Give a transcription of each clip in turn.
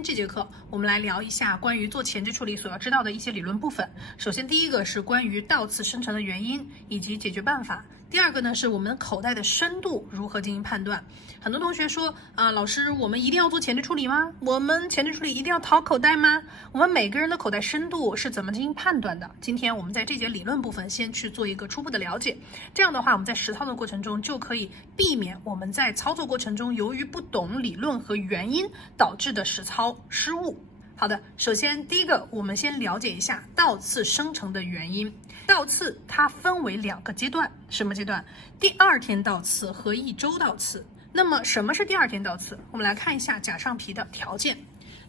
天这节课我们来聊一下关于做前置处理所要知道的一些理论部分。首先第一个是关于倒刺生成的原因以及解决办法。第二个呢是我们口袋的深度如何进行判断。很多同学说老师我们一定要做前置处理吗？我们前置处理一定要掏口袋吗？我们每个人的口袋深度是怎么进行判断的？今天我们在这节理论部分先去做一个初步的了解，这样的话我们在实操的过程中就可以避免我们在操作过程中由于不懂理论和原因导致的实操失误。好的，首先第一个我们先了解一下倒刺生成的原因。倒刺它分为2个阶段，什么阶段？第2天倒刺和1周倒刺。那么什么是第2天倒刺？我们来看一下假上皮的条件。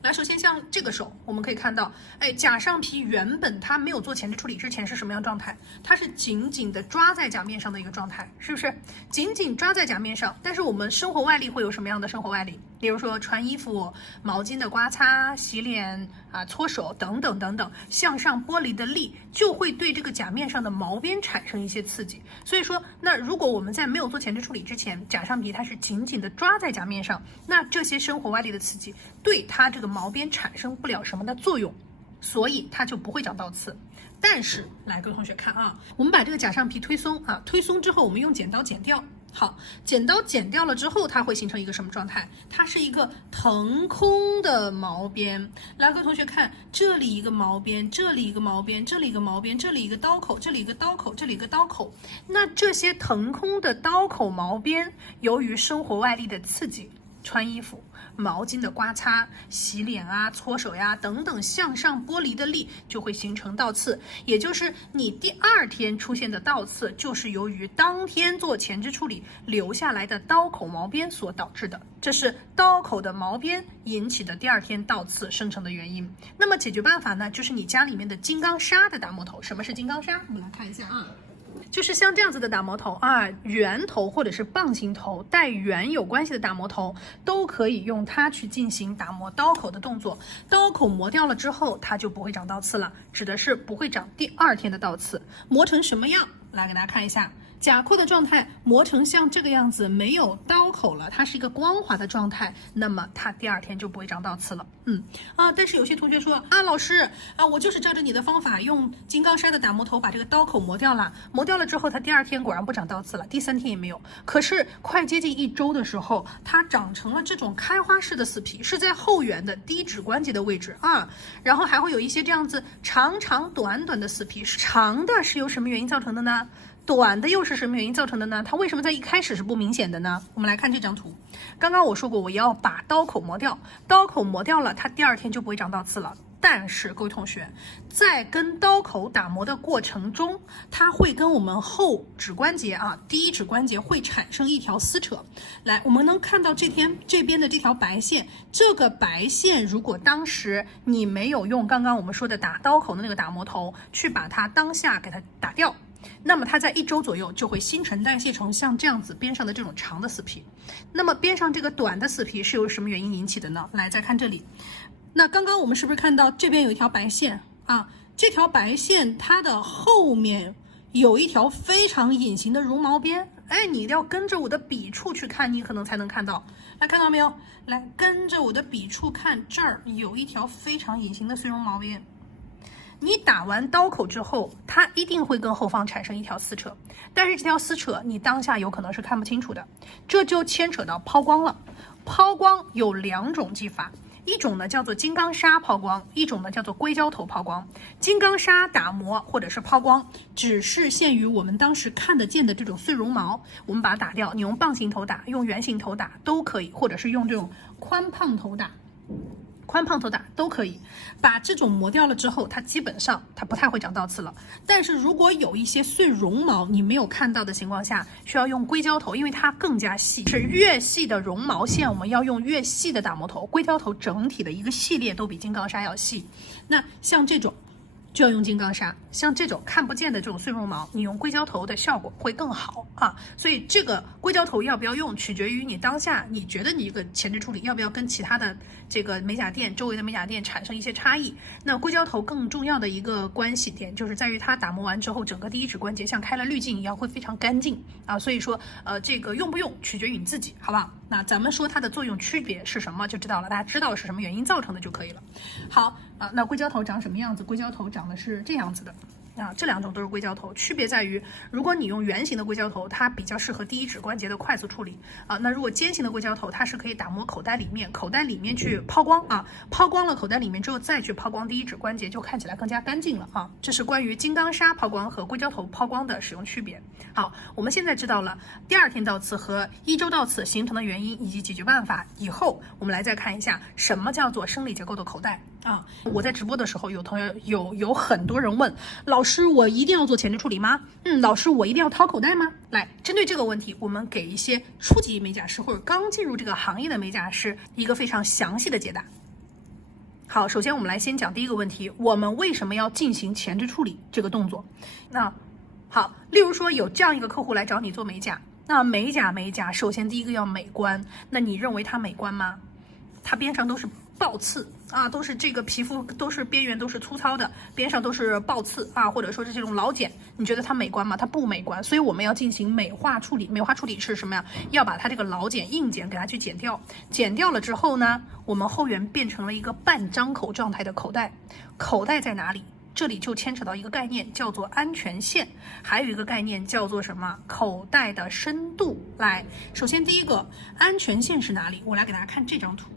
来，首先像这个手，我们可以看到，假上皮原本它没有做前置处理之前是什么样状态？它是紧紧的抓在甲面上的一个状态，是不是？紧紧抓在甲面上，但是我们生活外力会有什么样的生活外力？比如说穿衣服、毛巾的刮擦、洗脸搓手等等等等，向上剥离的力就会对这个甲面上的毛边产生一些刺激。所以说，那如果我们在没有做前置处理之前，假上皮它是紧紧的抓在甲面上，那这些生活外力的刺激对它这个毛边产生不了什么的作用，所以它就不会长倒刺。但是来，各位同学看我们把这个假上皮推松推松之后，我们用剪刀剪掉。好，剪刀剪掉了之后，它会形成一个什么状态？它是一个腾空的毛边。来，各位同学看，这里一个毛边，这里一个毛边，这里一个毛边，这里一个刀口，这里一个刀口，这里一个刀口。那这些腾空的刀口毛边，由于生活外力的刺激，穿衣服、毛巾的刮擦、洗脸搓手等等向上剥离的力就会形成倒刺，也就是你第2天出现的倒刺就是由于当天做前置处理留下来的刀口毛边所导致的，这是刀口的毛边引起的第2天倒刺生成的原因。那么解决办法呢，就是你家里面的金刚砂的打磨头。什么是金刚砂？我们来看一下就是像这样子的打磨头圆头或者是棒形头带圆有关系的打磨头都可以用它去进行打磨刀口的动作。刀口磨掉了之后，它就不会长倒刺了，指的是不会长第2天的倒刺。磨成什么样？来给大家看一下。甲廓的状态磨成像这个样子，没有刀口了，它是一个光滑的状态，那么它第2天就不会长倒刺了。但是有些同学说老师我就是照着你的方法用金刚砂的打磨头把这个刀口磨掉了，磨掉了之后它第2天果然不长倒刺了，第3天也没有。可是快接近1周的时候，它长成了这种开花式的死皮，是在后缘的低指关节的位置然后还会有一些这样子长长短短的死皮。长的是由什么原因造成的呢？短的又是什么原因造成的呢？它为什么在一开始是不明显的呢？我们来看这张图。刚刚我说过我要把刀口磨掉，刀口磨掉了，它第2天就不会长倒刺了。但是各位同学，在跟刀口打磨的过程中，它会跟我们后指关节第1指关节会产生一条撕扯。来，我们能看到这边的这条白线，这个白线如果当时你没有用刚刚我们说的打刀口的那个打磨头去把它当下给它打掉，那么它在1周左右就会新陈代谢成像这样子边上的这种长的死皮。那么边上这个短的死皮是由什么原因引起的呢？来，再看这里。那刚刚我们是不是看到这边有一条白线这条白线它的后面有一条非常隐形的绒毛边。你一定要跟着我的笔触去看，你可能才能看到。来，看到没有？来，跟着我的笔触看，这儿有一条非常隐形的碎绒毛边。你打完刀口之后，它一定会跟后方产生一条撕扯，但是这条撕扯你当下有可能是看不清楚的，这就牵扯到抛光了。抛光有2种技法，一种呢叫做金刚砂抛光，一种呢叫做硅胶头抛光。金刚砂打磨或者是抛光只是限于我们当时看得见的这种碎绒毛，我们把它打掉，你用棒形头打，用圆形头打都可以，或者是用这种宽胖头打都可以。把这种磨掉了之后，它基本上它不太会长倒刺了。但是如果有一些碎绒毛你没有看到的情况下，需要用硅胶头，因为它更加细，是越细的绒毛线我们要用越细的打磨头。硅胶头整体的一个系列都比金刚砂要细，那像这种就要用金刚砂，像这种看不见的这种碎绒毛，你用硅胶头的效果会更好所以这个硅胶头要不要用，取决于你当下你觉得你这个前置处理要不要跟其他的这个美甲店周围的美甲店产生一些差异。那硅胶头更重要的一个关系点就是在于它打磨完之后，整个第1指关节像开了滤镜一样会非常干净所以说这个用不用取决于你自己，好不好？那咱们说它的作用区别是什么就知道了，大家知道是什么原因造成的就可以了。好啊，那硅胶头长什么样子？硅胶头长的是这样子的。这两种都是硅胶头，区别在于，如果你用圆形的硅胶头，它比较适合第一指关节的快速处理那如果尖形的硅胶头，它是可以打磨口袋里面去抛光抛光了口袋里面之后再去抛光第一指关节，就看起来更加干净了这是关于金刚砂抛光和硅胶头抛光的使用区别。好，我们现在知道了第二天倒刺和一周倒刺形成的原因以及解决办法以后，我们来再看一下什么叫做生理结构的口袋我在直播的时候有很多人问老师，我一定要做前置处理吗？老师，我一定要掏口袋吗？来，针对这个问题，我们给一些初级美甲师或者刚进入这个行业的美甲师一个非常详细的解答。好，首先我们来先讲第一个问题，我们为什么要进行前置处理这个动作？那好，例如说有这样一个客户来找你做美甲，那美甲，首先第一个要美观，那你认为它美观吗？它边上都是爆刺都是这个皮肤都是边缘都是粗糙的，边上都是爆刺或者说是这种老茧，你觉得它美观吗？它不美观，所以我们要进行美化处理。美化处理是什么呀？要把它这个老茧、硬茧给它去剪掉，剪掉了之后呢，我们后缘变成了一个半张口状态的口袋。口袋在哪里？这里就牵扯到一个概念，叫做安全线，还有一个概念叫做什么？口袋的深度。来，首先第一个安全线是哪里？我来给大家看这张图。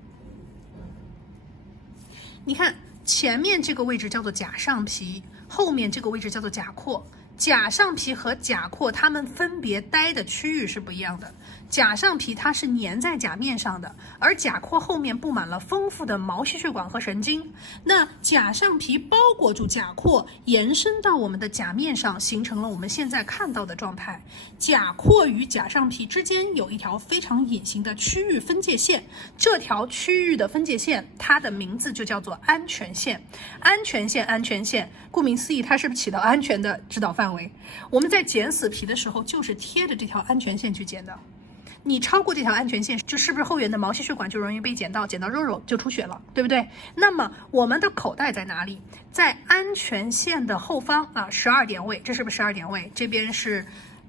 你看前面这个位置叫做甲上皮，后面这个位置叫做甲廓。甲上皮和甲廓它们分别待的区域是不一样的。甲上皮它是粘在甲面上的，而甲廓后面布满了丰富的毛细血管和神经。那甲上皮包裹住甲廓，延伸到我们的甲面上，形成了我们现在看到的状态。甲廓与甲上皮之间有一条非常隐形的区域分界线，这条区域的分界线它的名字就叫做安全线。安全线，顾名思义，它是不是起到安全的指导范围？我们在剪死皮的时候就是贴着这条安全线去剪的。你超过这条安全线，就是不是后缘的毛细血管就容易被剪到肉就出血了，对不对？那么我们的口袋在哪里？在安全线的后方12点位，这是不是12点位？这边是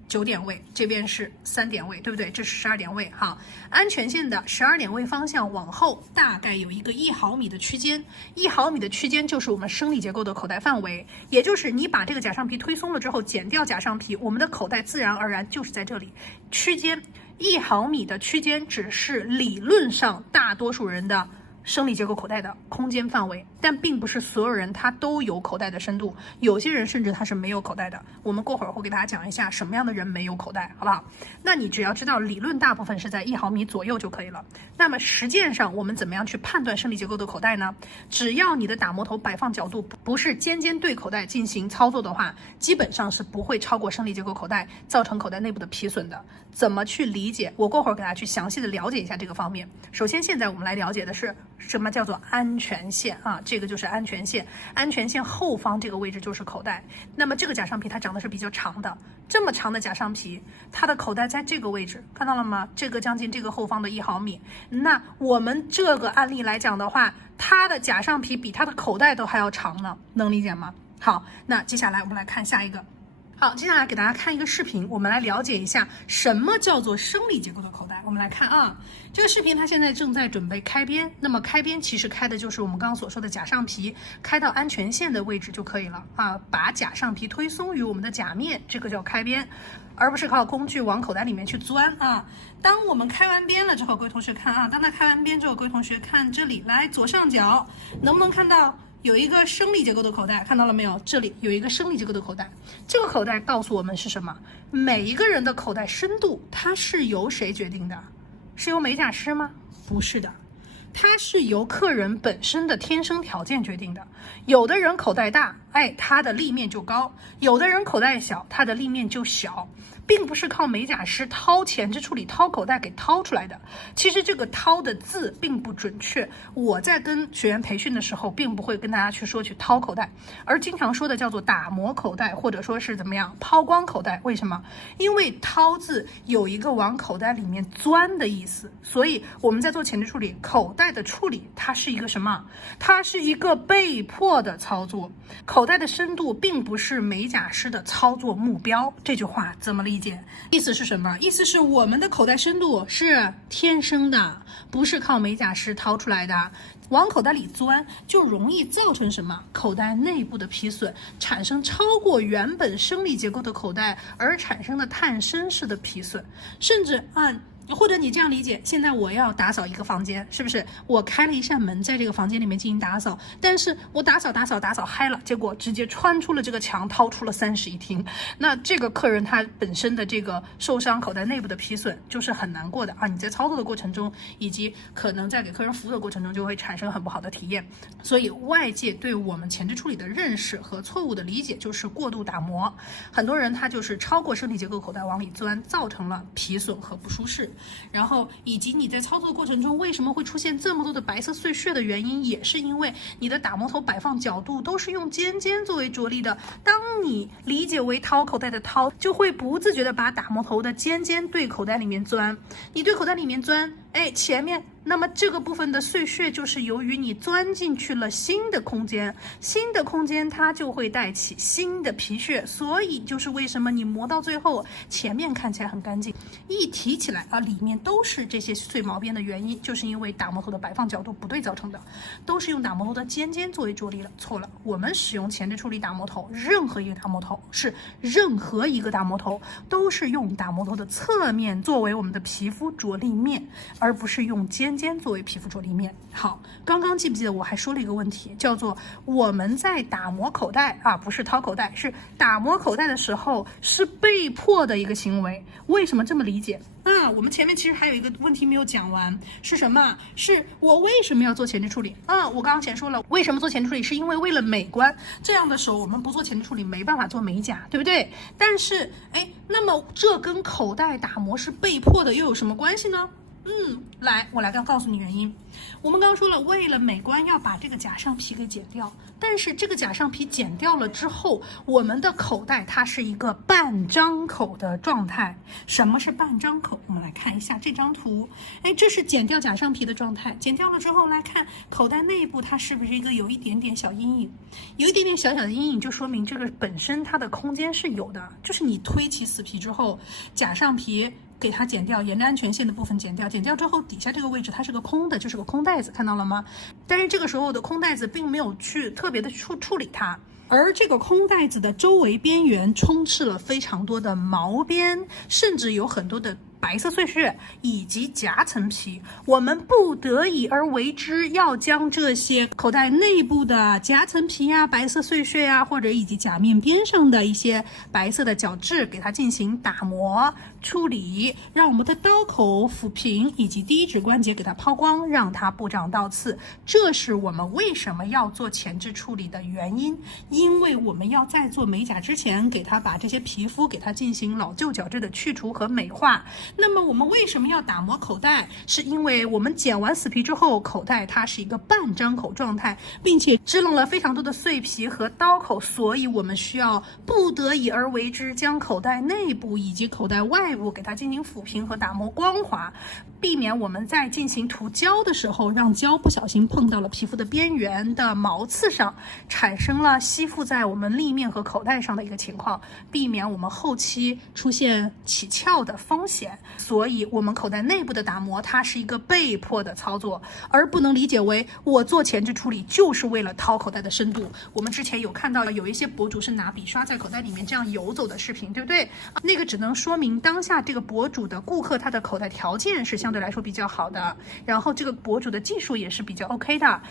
9点位，这边是3点位，对不对？这是12点位。好，安全线的12点位方向往后大概有一个1毫米的区间，1毫米的区间就是我们生理结构的口袋范围，也就是你把这个甲上皮推松了之后，剪掉甲上皮，我们的口袋自然而然就是在这里。区间1毫米的区间只是理论上大多数人的生理结构口袋的空间范围，但并不是所有人他都有口袋的深度，有些人甚至他是没有口袋的。我们过会儿会给大家讲一下什么样的人没有口袋，好不好？那你只要知道理论大部分是在1毫米左右就可以了。那么实践上我们怎么样去判断生理结构的口袋呢？只要你的打磨头摆放角度不是尖尖对口袋进行操作的话，基本上是不会超过生理结构口袋，造成口袋内部的皮损的。怎么去理解？我过会儿给大家去详细的了解一下这个方面。首先现在我们来了解的是什么叫做安全线这个就是安全线。安全线后方这个位置就是口袋。那么这个甲上皮它长得是比较长的，这么长的甲上皮，它的口袋在这个位置，看到了吗？这个将近这个后方的1毫米。那我们这个案例来讲的话，它的甲上皮比它的口袋都还要长呢，能理解吗？好，那接下来我们来看下一个。好，接下来给大家看一个视频，我们来了解一下什么叫做生理结构的口袋。我们来看这个视频它现在正在准备开边，那么开边其实开的就是我们刚刚所说的甲上皮，开到安全线的位置就可以了把甲上皮推松于我们的甲面，这个叫开边，而不是靠工具往口袋里面去钻当我们开完边了之后，各位同学看当它开完边之后，各位同学看这里，来左上角能不能看到有一个生理结构的口袋，看到了没有？这里有一个生理结构的口袋，这个口袋告诉我们是什么？每一个人的口袋深度它是由谁决定的？是由美甲师吗？不是的，它是由客人本身的天生条件决定的。有的人口袋大，他的立面就高；有的人口袋小，他的立面就小。并不是靠美甲师掏前置处理掏口袋给掏出来的。其实这个掏的字并不准确，我在跟学员培训的时候并不会跟大家去说去掏口袋，而经常说的叫做打磨口袋，或者说是怎么样抛光口袋。为什么？因为掏字有一个往口袋里面钻的意思，所以我们在做前置处理口袋的处理，它是一个什么？它是一个被迫的操作。口袋的深度并不是美甲师的操作目标，这句话怎么理解？理解。意思是什么？意思是我们的口袋深度是天生的，不是靠美甲师掏出来的。往口袋里钻就容易造成什么？口袋内部的皮损，产生超过原本生理结构的口袋而产生的探身式的皮损，甚至或者你这样理解，现在我要打扫一个房间，是不是我开了一扇门在这个房间里面进行打扫，但是我打扫嗨了，结果直接穿出了这个墙，掏出了3室一厅。那这个客人他本身的这个受伤口袋内部的皮损就是很难过的啊！你在操作的过程中，以及可能在给客人服务的过程中，就会产生很不好的体验。所以外界对我们前置处理的认识和错误的理解就是过度打磨，很多人他就是超过生理结构口袋往里钻，造成了皮损和不舒适。然后以及你在操作的过程中为什么会出现这么多的白色碎屑的原因，也是因为你的打磨头摆放角度都是用尖尖作为着力的。当你理解为掏口袋的掏，就会不自觉的把打磨头的尖尖对口袋里面钻。你对口袋里面钻，前面那么这个部分的碎屑就是由于你钻进去了新的空间，新的空间它就会带起新的皮屑，所以就是为什么你磨到最后前面看起来很干净，一提起来里面都是这些碎毛边的原因，就是因为打磨头的摆放角度不对造成的，都是用打磨头的尖尖作为着力了。错了，我们使用前置处理打磨头，任何一个打磨头都是用打磨头的侧面作为我们的皮肤着力面，而不是用尖尖作为皮肤着力面。好，刚刚记不记得我还说了一个问题，叫做我们在打磨口袋不是掏口袋，是打磨口袋的时候是被迫的一个行为。为什么这么理解？我们前面其实还有一个问题没有讲完，是什么？是我为什么要做前置处理？我刚刚前说了，为什么做前置处理，是因为为了美观。这样的时候我们不做前置处理没办法做美甲，对不对？但是那么这跟口袋打磨是被迫的又有什么关系呢？我来告诉你原因。我们刚刚说了，为了美观要把这个假上皮给剪掉，但是这个假上皮剪掉了之后，我们的口袋它是一个半张口的状态。什么是半张口？我们来看一下这张图。这是剪掉假上皮的状态。剪掉了之后来看口袋内部，它是不是一个有一点点小阴影？有一点点小小的阴影，就说明这个本身它的空间是有的。就是你推起死皮之后，假上皮给它剪掉，沿着安全线的部分剪掉，剪掉之后底下这个位置它是个空的，就是个空袋子，看到了吗？但是这个时候的空袋子并没有去特别的处理它，而这个空袋子的周围边缘充斥了非常多的毛边，甚至有很多的白色碎屑以及夹层皮。我们不得已而为之，要将这些口袋内部的夹层皮白色碎屑或者以及甲面边上的一些白色的角质给它进行打磨处理，让我们的刀口抚平，以及第一指关节给它抛光，让它不长倒刺。这是我们为什么要做前置处理的原因，因为我们要在做美甲之前给它把这些皮肤给它进行老旧角质的去除和美化。那么我们为什么要打磨口袋？是因为我们剪完死皮之后，口袋它是一个半张口状态，并且支棱了非常多的碎皮和刀口，所以我们需要不得已而为之，将口袋内部以及口袋外部给它进行抚平和打磨光滑，避免我们在进行涂胶的时候，让胶不小心碰到了皮肤的边缘的毛刺上，产生了吸附在我们立面和口袋上的一个情况，避免我们后期出现起翘的风险。所以我们口袋内部的打磨它是一个被迫的操作，而不能理解为我做前置处理就是为了掏口袋的深度。我们之前有看到有一些博主是拿笔刷在口袋里面这样游走的视频，对不对？那个只能说明当下这个博主的顾客他的口袋条件是相对来说比较好的，然后这个博主的技术也是比较 OK 的，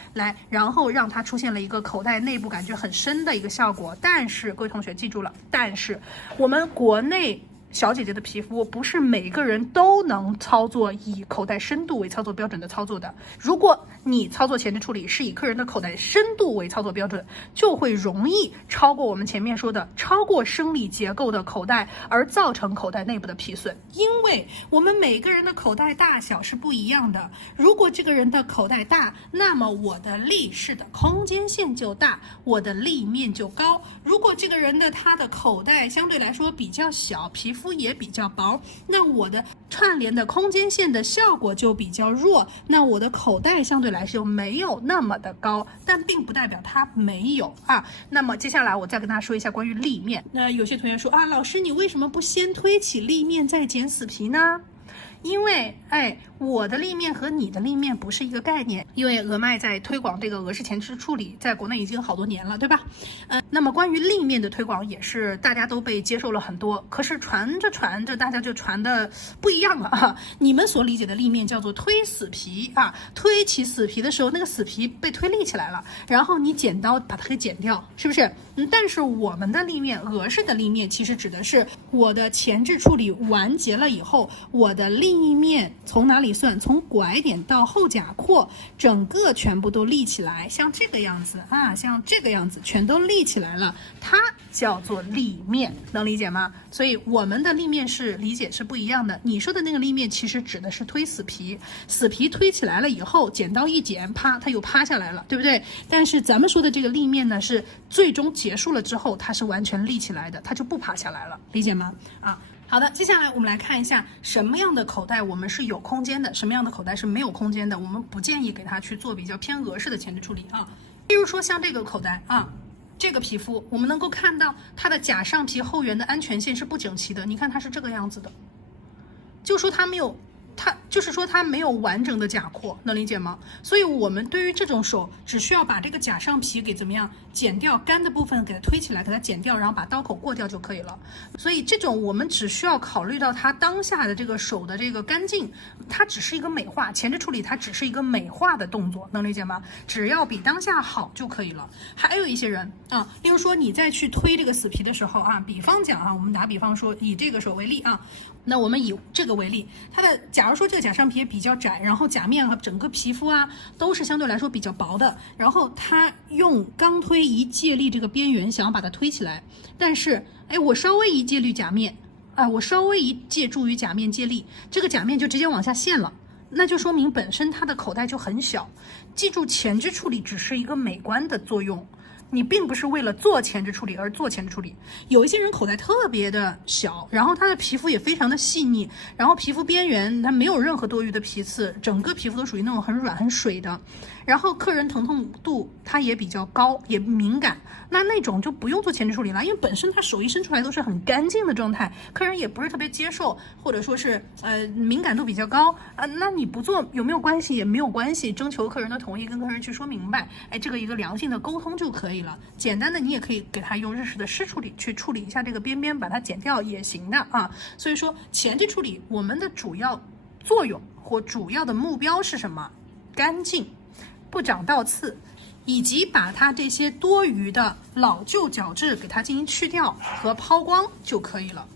然后让它出现了一个口袋内部感觉很深的一个效果。但是各位同学记住了，但是我们国内小姐姐的皮肤不是每个人都能操作以口袋深度为操作标准的操作的。如果你操作前置处理是以客人的口袋深度为操作标准，就会容易超过我们前面说的超过生理结构的口袋，而造成口袋内部的皮损。因为我们每个人的口袋大小是不一样的，如果这个人的口袋大，那么我的立式的空间线就大，我的立面就高。如果这个人的他的口袋相对来说比较小，皮肤肤也比较薄，那我的串联的空间线的效果就比较弱，那我的口袋相对来说没有那么的高，但并不代表它没有啊。那么接下来我再跟大家说一下关于立面。那有些同学说啊，老师你为什么不先推起立面再剪死皮呢？因为我的立面和你的立面不是一个概念，因为俄麦在推广这个俄式前置处理，在国内已经好多年了，对吧？那么关于立面的推广也是大家都被接受了很多，可是传着传着，大家就传的不一样了啊！你们所理解的立面叫做推死皮啊，推起死皮的时候，那个死皮被推立起来了，然后你剪刀把它给剪掉，是不是？但是我们的立面，俄式的立面，其实指的是我的前置处理完结了以后，我的立面从哪里算？从拐点到后甲廓，整个全部都立起来，像这个样子啊，像这个样子，全都立起来了，它叫做立面，能理解吗？所以我们的立面是理解是不一样的。你说的那个立面其实指的是推死皮，死皮推起来了以后，剪刀一剪，啪，它又趴下来了，对不对？但是咱们说的这个立面呢，是最终结束了之后，它是完全立起来的，它就不趴下来了，理解吗？啊。好的，接下来我们来看一下什么样的口袋我们是有空间的，什么样的口袋是没有空间的，我们不建议给它去做比较偏俄式的前置处理啊。例如说像这个口袋啊，这个皮肤我们能够看到它的甲上皮后缘的安全线是不整齐的，你看它是这个样子的，就说它没有。就是说它没有完整的甲廓，能理解吗？所以我们对于这种手只需要把这个甲上皮给怎么样剪掉，干的部分给它推起来，给它剪掉，然后把刀口过掉就可以了。所以这种我们只需要考虑到它当下的这个手的这个干净，它只是一个美化，前置处理它只是一个美化的动作，能理解吗？只要比当下好就可以了。还有一些人啊，例如说你再去推这个死皮的时候啊，比方讲啊，我们打比方说以这个手为例啊，那我们以这个为例，它的假如说这个甲上皮也比较窄，然后甲面和整个皮肤啊都是相对来说比较薄的，然后它用钢推一借力这个边缘想要把它推起来，但是我稍微一借力甲面我稍微一借助于甲面借力，这个甲面就直接往下陷了，那就说明本身它的口袋就很小。记住，前置处理只是一个美观的作用，你并不是为了做前置处理而做前置处理。有一些人口袋特别的小，然后他的皮肤也非常的细腻，然后皮肤边缘它没有任何多余的皮刺，整个皮肤都属于那种很软很水的，然后客人疼痛度它也比较高，也敏感，那种就不用做前置处理了，因为本身他手一伸出来都是很干净的状态，客人也不是特别接受，或者说是敏感度比较高那你不做有没有关系？也没有关系，征求客人的同意，跟客人去说明白，这个一个良性的沟通就可以了。简单的你也可以给他用日式的湿处理去处理一下这个边边，把它剪掉也行的啊。所以说前置处理我们的主要作用或主要的目标是什么？干净，不长倒刺，以及把它这些多余的老旧角质给它进行去掉和抛光就可以了。